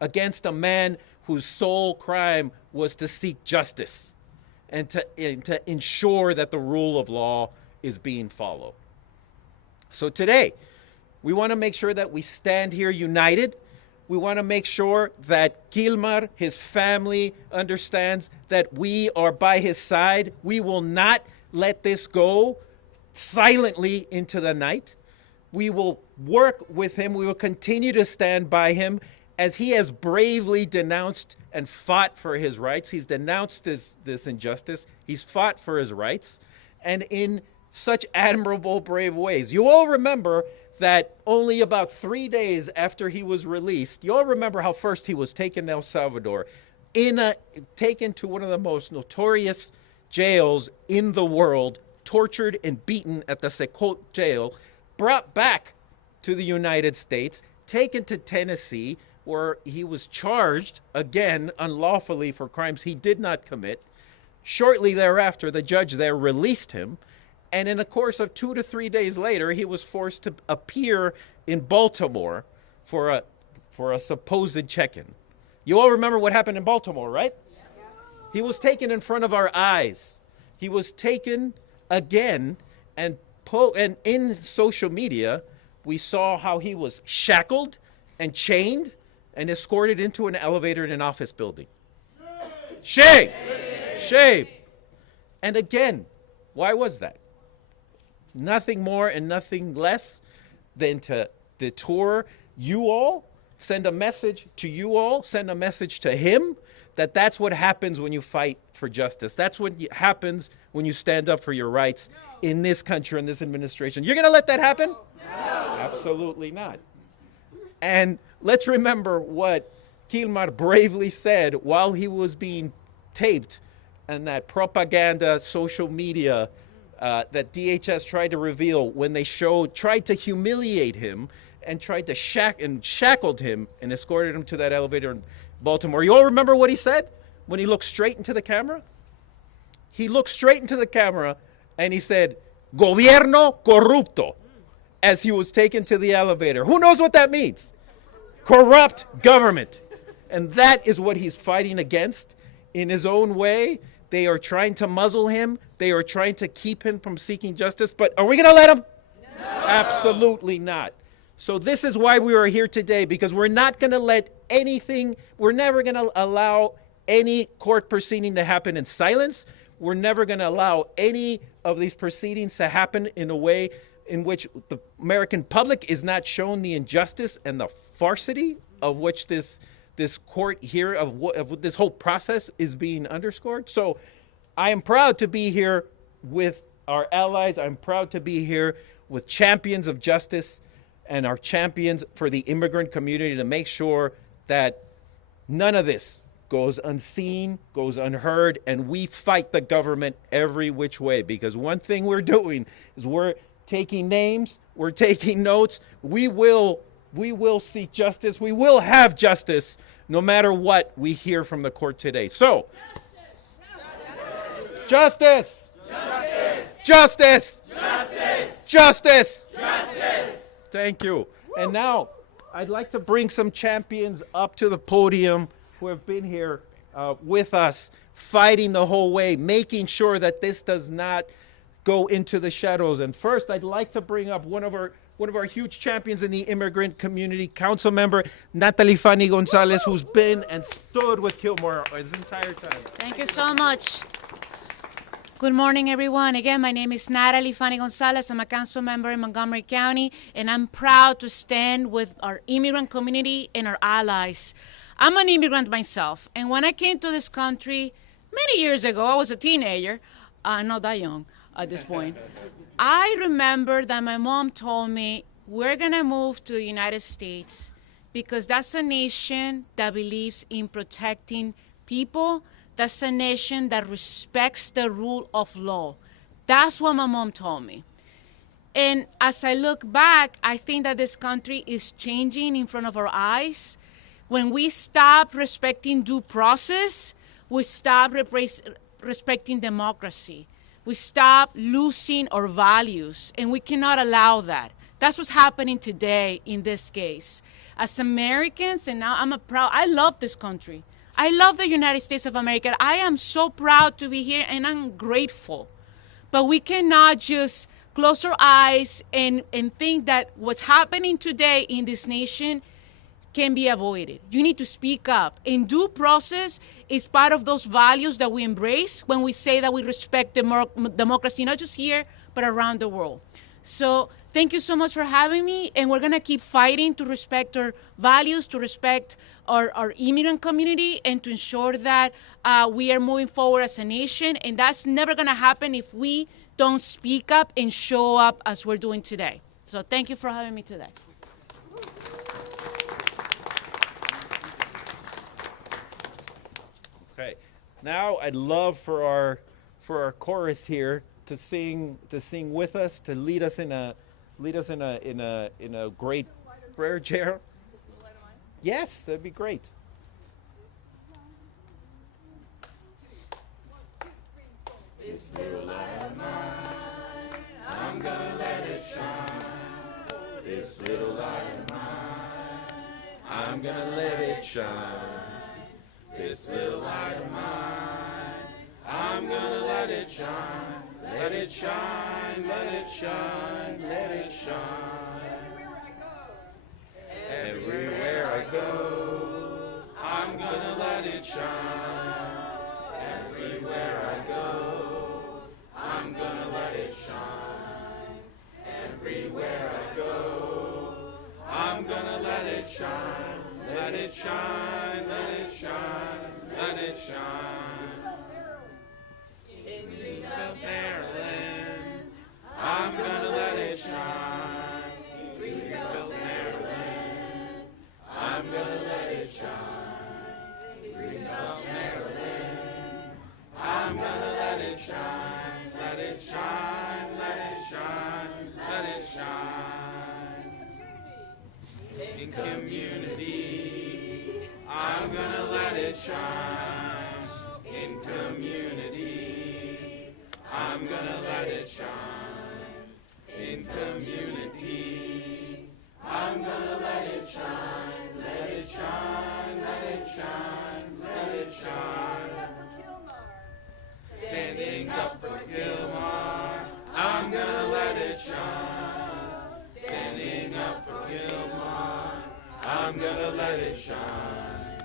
against a man whose sole crime was to seek justice and to ensure that the rule of law is being followed. So today, we want to make sure that we stand here united. We want to make sure that Kilmar, his family, understands that we are by his side. We will not let this go silently into the night. We will work with him. We will continue to stand by him as he has bravely denounced and fought for his rights. He's denounced this injustice. He's fought for his rights, and in such admirable, brave ways. You all remember that only about 3 days after he was released, you all remember how first he was taken to El Salvador, taken to one of the most notorious jails in the world, tortured and beaten at the stakeout jail, brought back to the United States, taken to Tennessee, where he was charged again unlawfully for crimes he did not commit. Shortly thereafter, the judge there released him. And in the course of 2 to 3 days later, he was forced to appear in Baltimore for a supposed check-in. You all remember what happened in Baltimore, right? Yeah. He was taken in front of our eyes. He was taken again, and in social media, we saw how he was shackled and chained and escorted into an elevator in an office building. Shame! Shame! And again, why was that? Nothing more and nothing less than to detour you all, send a message to you all, send a message to him that that's what happens when you fight for justice. That's what happens when you stand up for your rights in this country, in this administration. You're going to let that happen? No. Absolutely not. And let's remember what Kilmar bravely said while he was being taped and that propaganda social media that DHS tried to reveal when they tried to humiliate him and tried to shackled him and escorted him to that elevator in Baltimore. You all remember what he said when he looked straight into the camera? He looked straight into the camera and he said, "Gobierno corrupto," as he was taken to the elevator. Who knows what that means? Corrupt government. And that is what he's fighting against in his own way. They are trying to muzzle him. They are trying to keep him from seeking justice. But are we going to let him? No. Absolutely not. So this is why we are here today, because we're not going to let anything, we're never going to allow any court proceeding to happen in silence. We're never going to allow any of these proceedings to happen in a way in which the American public is not shown the injustice and the farcity of which this court here, of this whole process is being underscored. So I am proud to be here with our allies. I'm proud to be here with champions of justice and our champions for the immigrant community to make sure that none of this goes unseen, goes unheard, and we fight the government every which way. Because one thing we're doing is we're taking names, we're taking notes. We will seek justice. We will have justice no matter what we hear from the court today. So, justice! Justice! Justice! Justice! Justice! Justice! Thank you. And now, I'd like to bring some champions up to the podium who have been here with us, fighting the whole way, making sure that this does not go into the shadows. And first, I'd like to bring up one of our huge champions in the immigrant community, Council Member Natalie Fanny Gonzalez, who's been and stood with Kilmar this entire time. Thank you so much. Good morning, everyone. Again, my name is Natalie Fanny Gonzalez. I'm a council member in Montgomery County, and I'm proud to stand with our immigrant community and our allies. I'm an immigrant myself, and when I came to this country many years ago, I was a teenager, not that young at this point. I remember that my mom told me, we're going to move to the United States because that's a nation that believes in protecting people. That's a nation that respects the rule of law. That's what my mom told me. And as I look back, I think that this country is changing in front of our eyes. When we stop respecting due process, we stop respecting democracy. We stop losing our values, and we cannot allow that. That's what's happening today in this case. As Americans, and now I love this country. I love the United States of America. I am so proud to be here, and I'm grateful. But we cannot just close our eyes and think that what's happening today in this nation can be avoided. You need to speak up. And due process is part of those values that we embrace when we say that we respect democracy, not just here, but around the world. So thank you so much for having me, and we're going to keep fighting to respect our values, to respect our immigrant community, and to ensure that we are moving forward as a nation. And that's never going to happen if we don't speak up and show up as we're doing today. So thank you for having me today. Okay, now I'd love for our chorus here to sing with us, to lead us in a great prayer, Gerald. Yes, that'd be great. This little light of mine, I'm gonna let it shine. This little light of mine, I'm gonna let it shine. This little light of mine, I'm gonna let it shine. Let it shine, let it shine, let it shine. Everywhere I go, I'm gonna let it shine. Everywhere I go, I'm gonna let it shine. Everywhere I go, I'm gonna let it shine. Let it shine, let it shine, let it shine. In Greenbelt, Maryland, I'm gonna let it shine. In Greenbelt, Maryland, I'm gonna let it shine. In Greenbelt, Maryland, I'm gonna let it shine. Let it shine, let it shine, let it shine. In community, I'm gonna let it shine. In community, I'm gonna let it shine. In community, I'm gonna let it shine. Let it shine, let it shine, let it shine. Standing up for Kilmar, I'm gonna let it shine. Standing up for Kilmar, I'm gonna let it shine.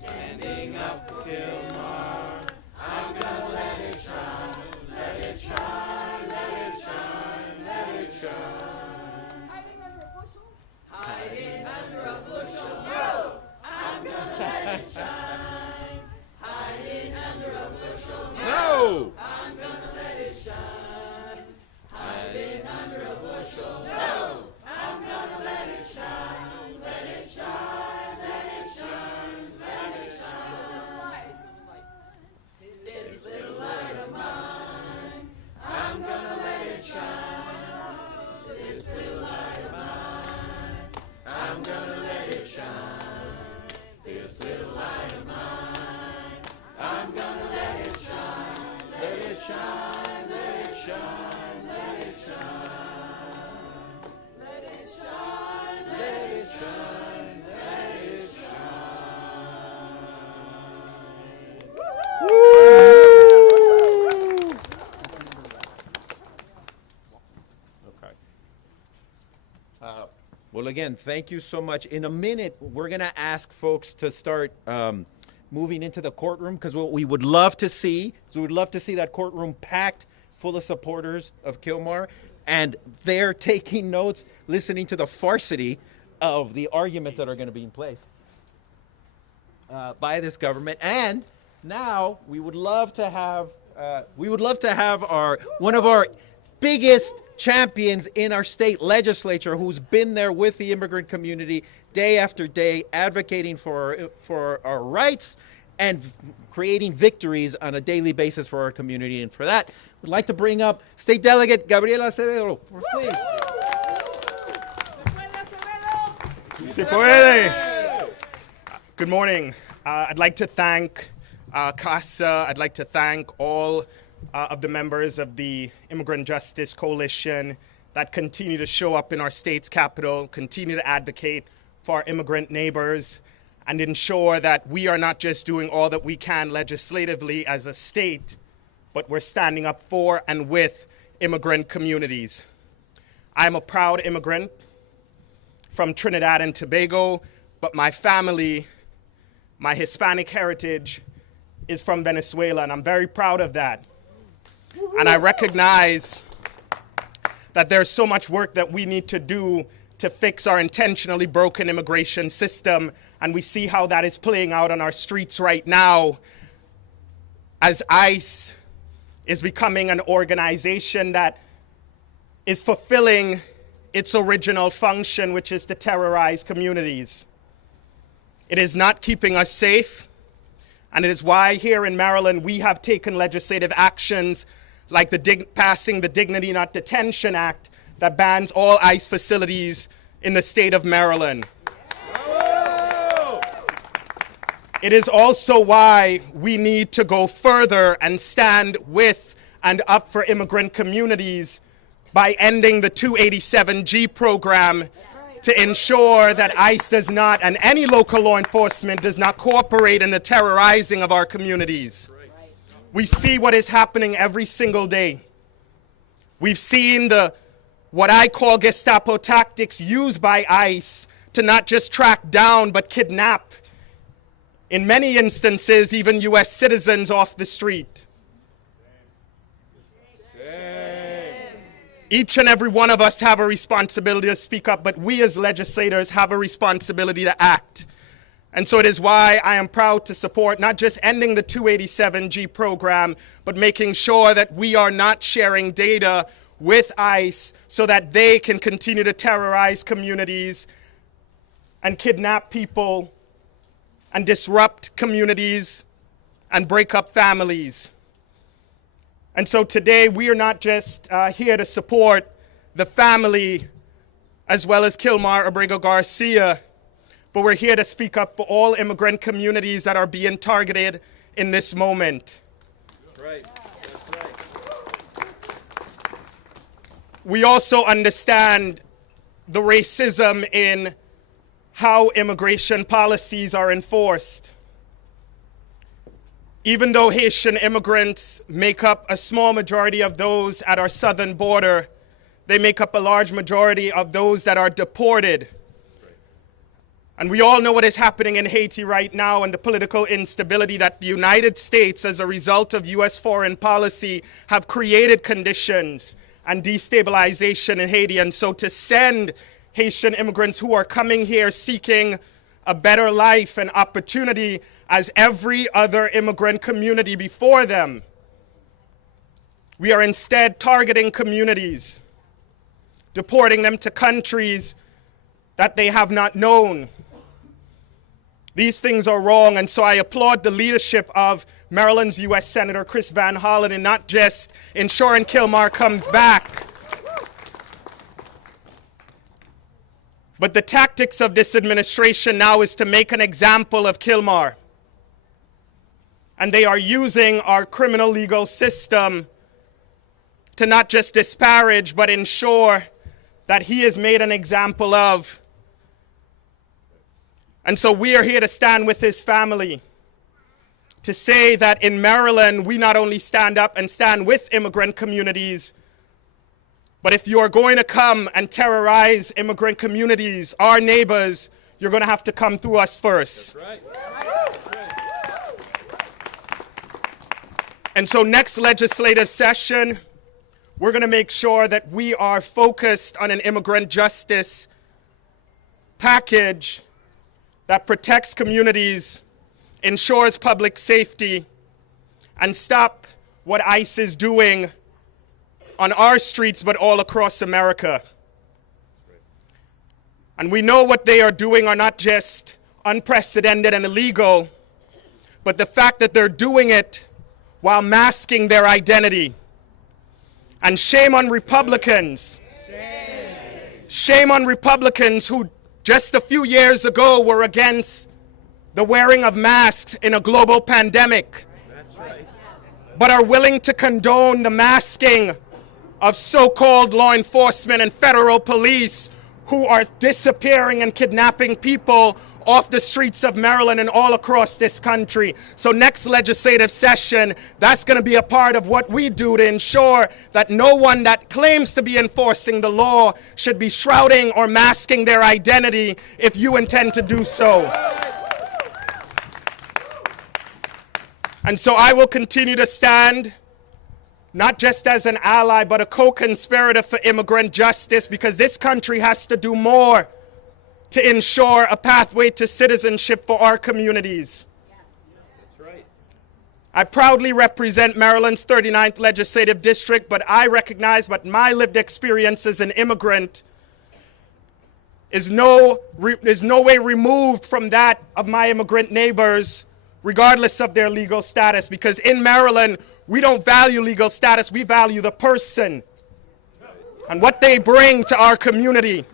Standing up for Kilmar, I'm gonna let it shine. Let it shine, let it shine, let it shine. Hiding under a bushel, no! I'm gonna let it shine. Hiding under a bushel, No! I'm gonna let it shine. Hiding under a bushel, no! I'm gonna let it shine. Let it shine, let it shine, let it shine. This little light of mine, I'm gonna let it shine. This little light of mine, I'm gonna let it shine. This little light of mine, I'm gonna let it shine. Let it shine, let it shine, let it shine. Let it shine, let it shine, let it shine. Okay. Well, again, thank you so much. In a minute, we're going to ask folks to start moving into the courtroom, because what we would love to see is we would love to see that courtroom packed full of supporters of Kilmar, and they're taking notes, listening to the farcity of the arguments that are going to be in place by this government. And now we would love to have one of our biggest champions in our state legislature, who's been there with the immigrant community day after day, advocating for our rights and creating victories on a daily basis for our community. And for that, we'd like to bring up State Delegate Gabriela Acevedo, please. Se puede. Good morning. I'd like to thank CASA. I'd like to thank all of the members of the Immigrant Justice Coalition that continue to show up in our state's capital, continue to advocate for our immigrant neighbors, and ensure that we are not just doing all that we can legislatively as a state, but we're standing up for and with immigrant communities. I'm a proud immigrant from Trinidad and Tobago, but my family, my Hispanic heritage, is from Venezuela, and I'm very proud of that. And I recognize that there's so much work that we need to do to fix our intentionally broken immigration system, and we see how that is playing out on our streets right now as ICE is becoming an organization that is fulfilling its original function, which is to terrorize communities. It is not keeping us safe, and it is why here in Maryland we have taken legislative actions like passing the Dignity Not Detention Act that bans all ICE facilities in the state of Maryland. It is also why we need to go further and stand with and up for immigrant communities by ending the 287G program to ensure that ICE does not, and any local law enforcement does not cooperate in the terrorizing of our communities. We see what is happening every single day. We've seen what I call Gestapo tactics used by ICE to not just track down, but kidnap, in many instances, even US citizens off the street. Each and every one of us have a responsibility to speak up, but we as legislators have a responsibility to act. And so it is why I am proud to support not just ending the 287G program, but making sure that we are not sharing data with ICE so that they can continue to terrorize communities and kidnap people and disrupt communities and break up families. And so today we are not just here to support the family as well as Kilmar Abrego Garcia, but we're here to speak up for all immigrant communities that are being targeted in this moment. That's right. That's right. We also understand the racism in how immigration policies are enforced. Even though Haitian immigrants make up a small majority of those at our southern border, they make up a large majority of those that are deported. And we all know what is happening in Haiti right now and the political instability that the United States, as a result of US foreign policy, have created conditions and destabilization in Haiti. And so to send Haitian immigrants who are coming here seeking a better life and opportunity as every other immigrant community before them, we are instead targeting communities, deporting them to countries that they have not known. These things are wrong, and so I applaud the leadership of Maryland's U.S. Senator Chris Van Hollen in not just ensuring Kilmar comes back, but the tactics of this administration now is to make an example of Kilmar. And they are using our criminal legal system to not just disparage, but ensure that he is made an example of. And so we are here to stand with his family, to say that in Maryland, we not only stand up and stand with immigrant communities, but if you are going to come and terrorize immigrant communities, our neighbors, you're going to have to come through us first. That's right. And so next legislative session, we're going to make sure that we are focused on an immigrant justice package that protects communities, ensures public safety, and stop what ICE is doing on our streets, but all across America. And we know what they are doing are not just unprecedented and illegal, but the fact that they're doing it while masking their identity. And shame on Republicans. Shame on Republicans who just a few years ago were against the wearing of masks in a global pandemic, That's right. but are willing to condone the masking of so-called law enforcement and federal police who are disappearing and kidnapping people off the streets of Maryland and all across this country. So next legislative session, that's going to be a part of what we do to ensure that no one that claims to be enforcing the law should be shrouding or masking their identity if you intend to do so. And so I will continue to stand, not just as an ally, but a co-conspirator for immigrant justice, because this country has to do more to ensure a pathway to citizenship for our communities. That's right. I proudly represent Maryland's 39th legislative district, but I recognize that my lived experience as an immigrant is no way removed from that of my immigrant neighbors, regardless of their legal status, because in Maryland, we don't value legal status, we value the person and what they bring to our community.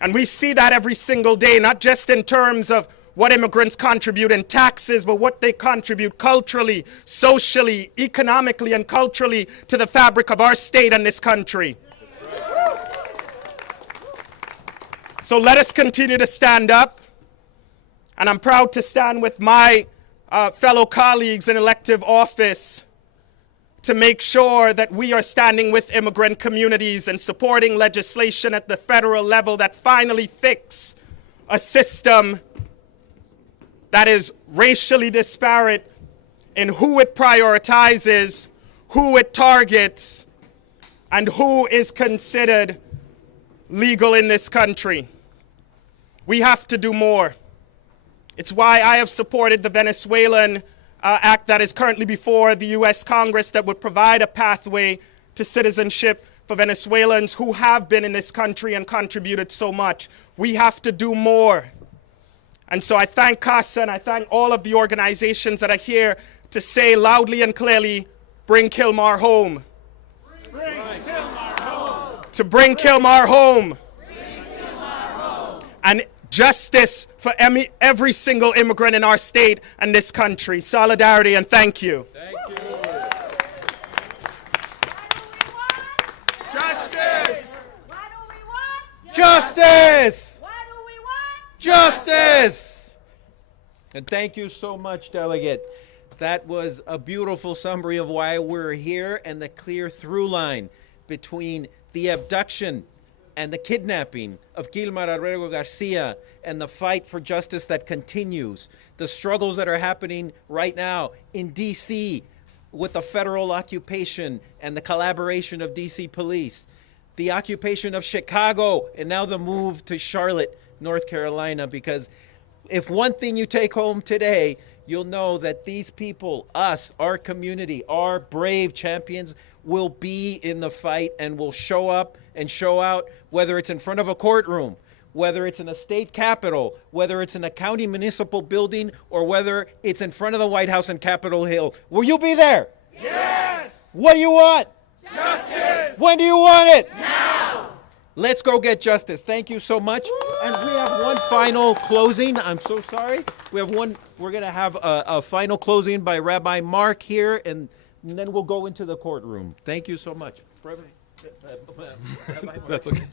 And we see that every single day, not just in terms of what immigrants contribute in taxes, but what they contribute culturally, socially, economically, and culturally to the fabric of our state and this country. So let us continue to stand up, and I'm proud to stand with my fellow colleagues in elective office to make sure that we are standing with immigrant communities and supporting legislation at the federal level that finally fix a system that is racially disparate in who it prioritizes, who it targets, and who is considered legal in this country. We have to do more. It's why I have supported the Venezuelan act that is currently before the U.S. Congress that would provide a pathway to citizenship for Venezuelans who have been in this country and contributed so much. We have to do more. And so I thank CASA and I thank all of the organizations that are here to say loudly and clearly, bring Kilmar home. Bring Kilmar home. To bring Kilmar home. Bring Kilmar home. And justice for every single immigrant in our state and this country. Solidarity and thank you. Thank you. Justice! What do we want? Justice! What do we want? Justice! And thank you so much, Delegate. That was a beautiful summary of why we're here and the clear through line between the abduction and the kidnapping of Kilmar Abrego Garcia and the fight for justice that continues, the struggles that are happening right now in D.C. with the federal occupation and the collaboration of D.C. police, the occupation of Chicago, and now the move to Charlotte, North Carolina, because if one thing you take home today, you'll know that these people, us, our community, our brave champions, will be in the fight and will show up and show out, whether it's in front of a courtroom, whether it's in a state capitol, whether it's in a county municipal building, or whether it's in front of the White House on Capitol Hill. Will you be there? Yes! What do you want? Justice! When do you want it? Now! Let's go get justice. Thank you so much. And we have one final closing. I'm so sorry. We're going to have a final closing by Rabbi Mark here, and then we'll go into the courtroom. Thank you so much. Rabbi Mark, That's okay.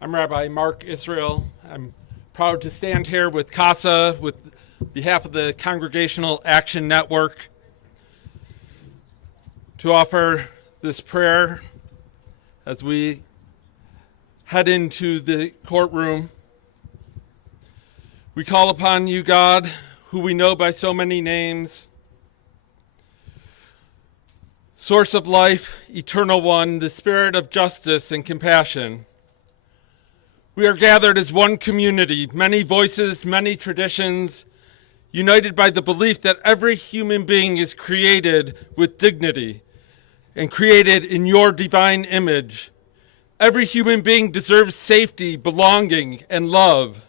I'm Rabbi Mark Israel. I'm proud to stand here with CASA, with behalf of the Congregational Action Network, to offer this prayer as we head into the courtroom. We call upon you, God, who we know by so many names, Source of life, eternal one, the spirit of justice and compassion. We are gathered as one community, many voices, many traditions, united by the belief that every human being is created with dignity and created in your divine image. Every human being deserves safety, belonging, and love.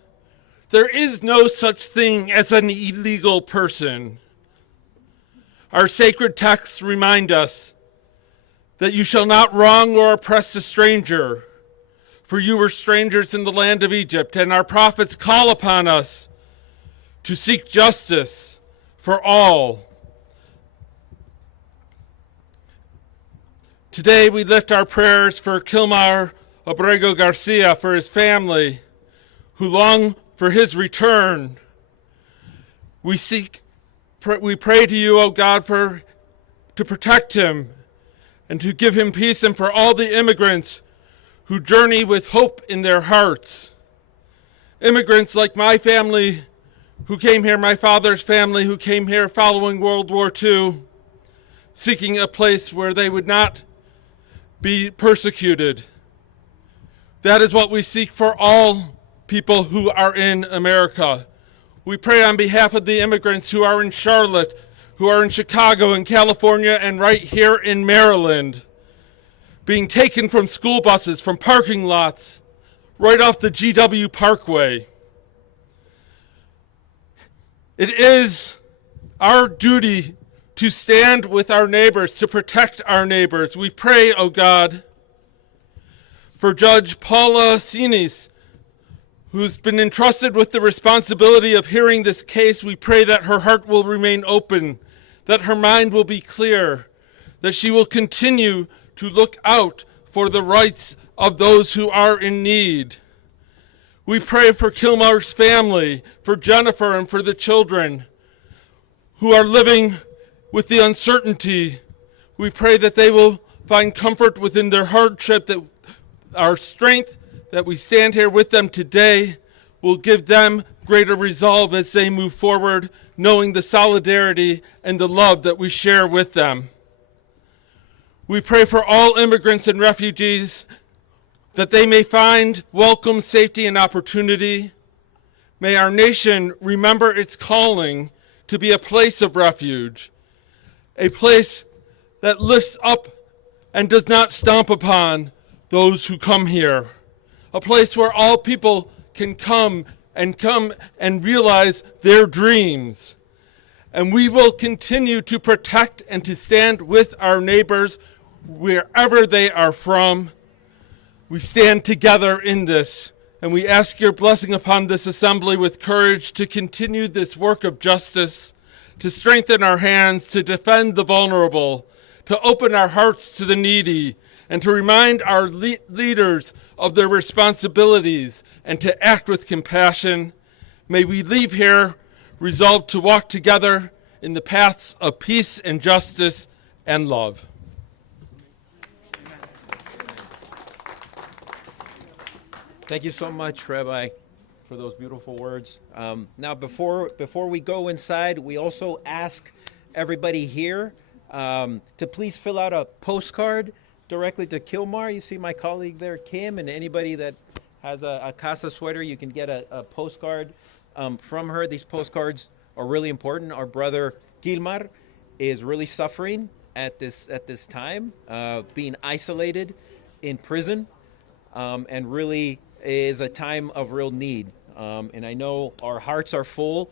There is no such thing as an illegal person. Our sacred texts remind us that you shall not wrong or oppress a stranger, for you were strangers in the land of Egypt, and our prophets call upon us to seek justice for all. Today we lift our prayers for Kilmar Abrego Garcia, for his family, who long for his return. We pray to you, O God, to protect him and to give him peace, and for all the immigrants who journey with hope in their hearts. Immigrants like my family who came here, my father's family who came here following World War II, seeking a place where they would not be persecuted. That is what we seek for all people who are in America. We pray on behalf of the immigrants who are in Charlotte, who are in Chicago and California, and right here in Maryland, being taken from school buses, from parking lots, right off the GW Parkway. It is our duty to stand with our neighbors, to protect our neighbors. We pray, O God, for Judge Paula Sinis, who's been entrusted with the responsibility of hearing this case. We pray that her heart will remain open, that her mind will be clear, that she will continue to look out for the rights of those who are in need. We pray for Kilmar's family, for Jennifer, and for the children who are living with the uncertainty. We pray that they will find comfort within their hardship, that our strength that we stand here with them today will give them greater resolve as they move forward, knowing the solidarity and the love that we share with them. We pray for all immigrants and refugees, that they may find welcome, safety, and opportunity. May our nation remember its calling to be a place of refuge, a place that lifts up and does not stomp upon those who come here, a place where all people can come and realize their dreams. And we will continue to protect and to stand with our neighbors wherever they are from. We stand together in this, and we ask your blessing upon this assembly with courage to continue this work of justice, to strengthen our hands, to defend the vulnerable, to open our hearts to the needy, and to remind our leaders of their responsibilities and to act with compassion. May we leave here resolved to walk together in the paths of peace and justice and love. Thank you so much, Rabbi, for those beautiful words. Now, before we go inside, we also ask everybody here to please fill out a postcard directly to Kilmar. You see my colleague there, Kim, and anybody that has a Casa sweater, you can get a postcard from her. These postcards are really important. Our brother Kilmar is really suffering at this time, being isolated in prison, and really is a time of real need. And I know our hearts are full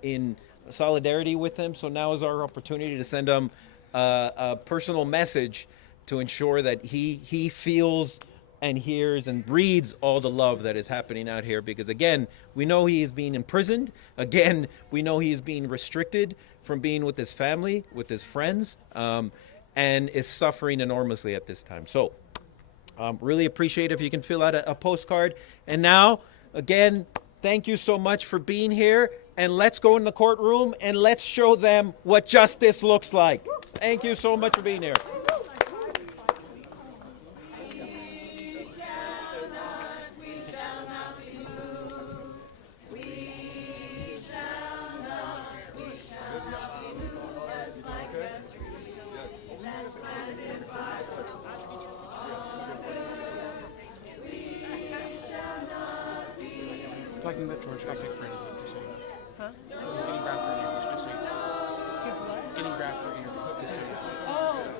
in solidarity with him, so now is our opportunity to send him a personal message to ensure that he feels and hears and reads all the love that is happening out here. Because again, we know he is being imprisoned. Again, we know he is being restricted from being with his family, with his friends, and is suffering enormously at this time. So really appreciate if you can fill out a postcard. And now, again, thank you so much for being here. And let's go in the courtroom and let's show them what justice looks like. Thank you so much for being here. Talking that George got picked for anything, just so you know. Huh? He's getting grabbed for earrings, just so you know. He's what? Getting grabbed for earrings, just so you know. Oh.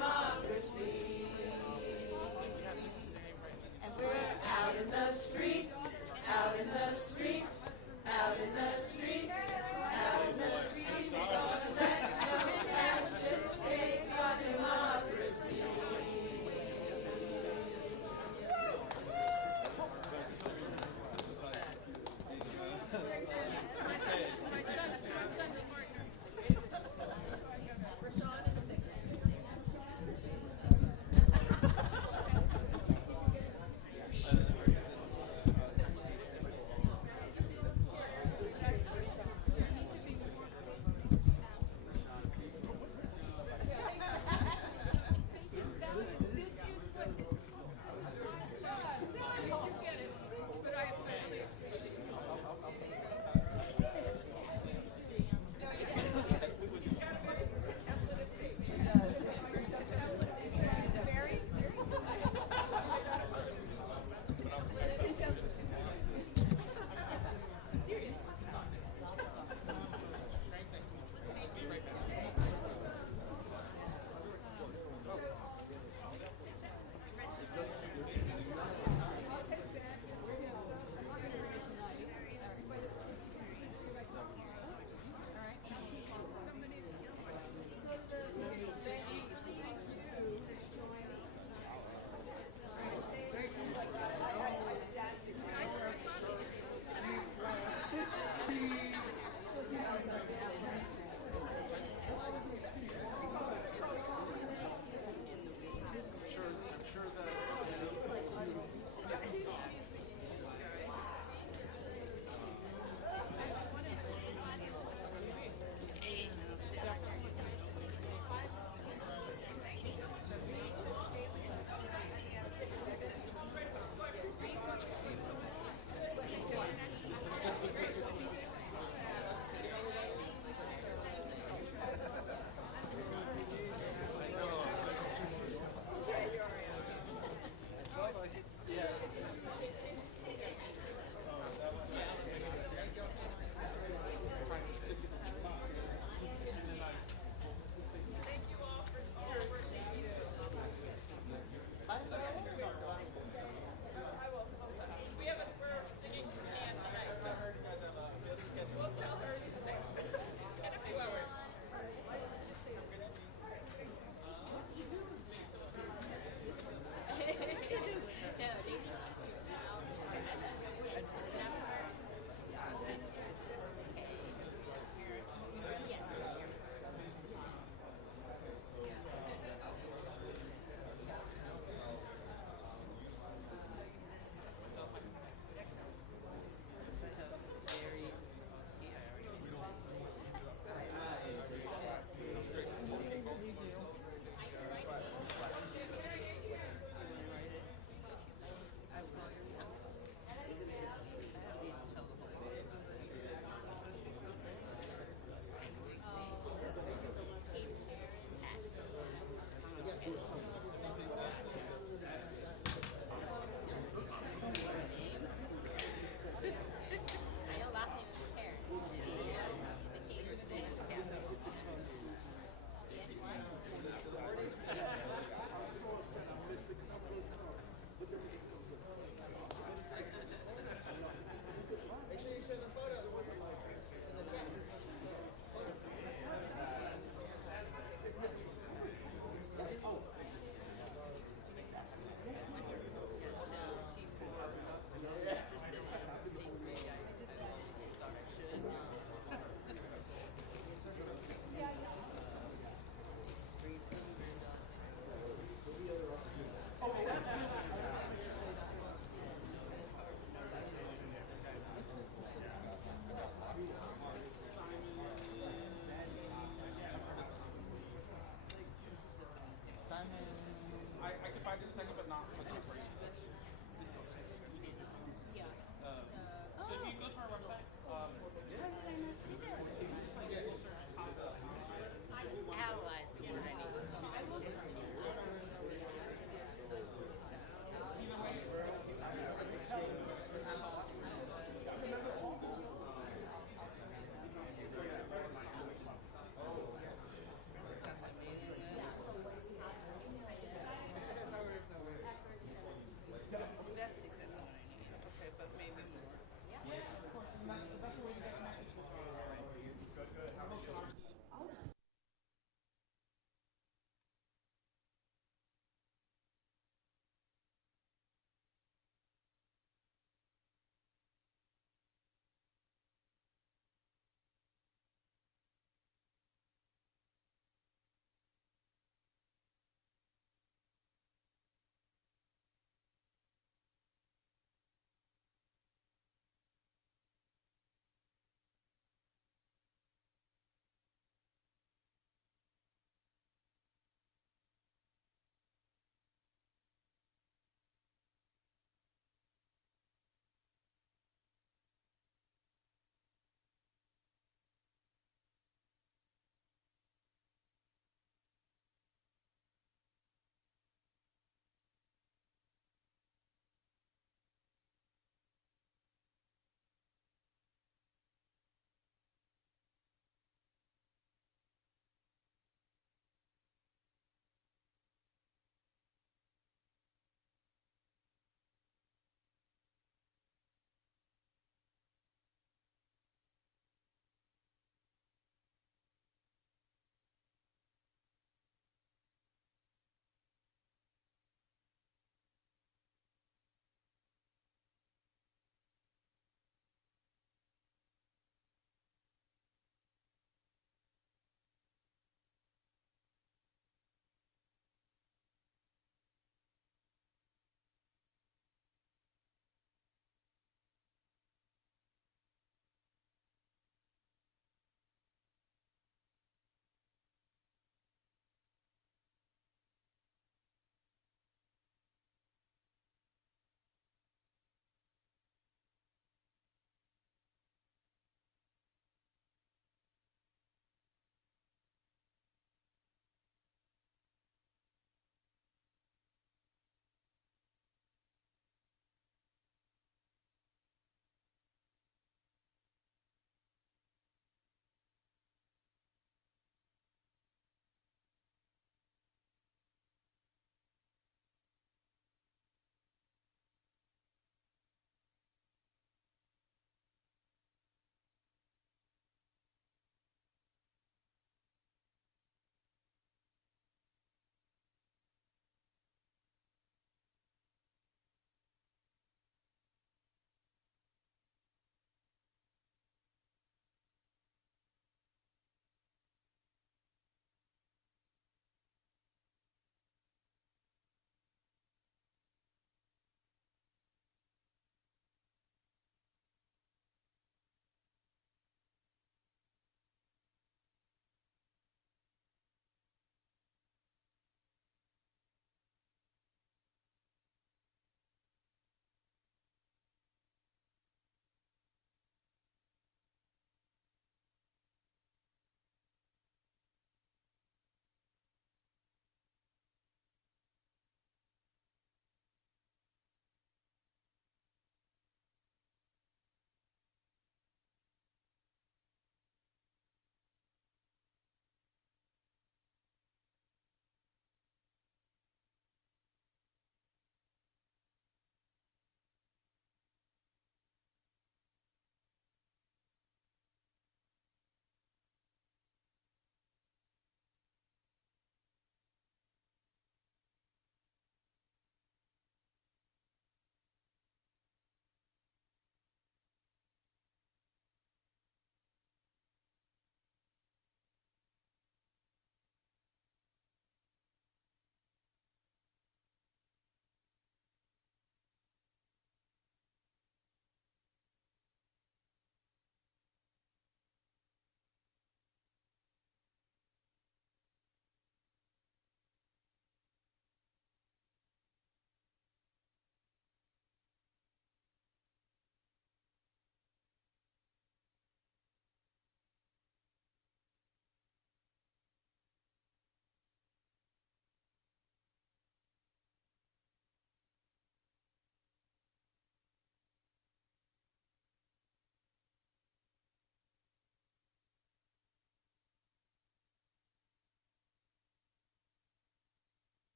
democracy. And we're out in the streets, out in the streets, out in the streets.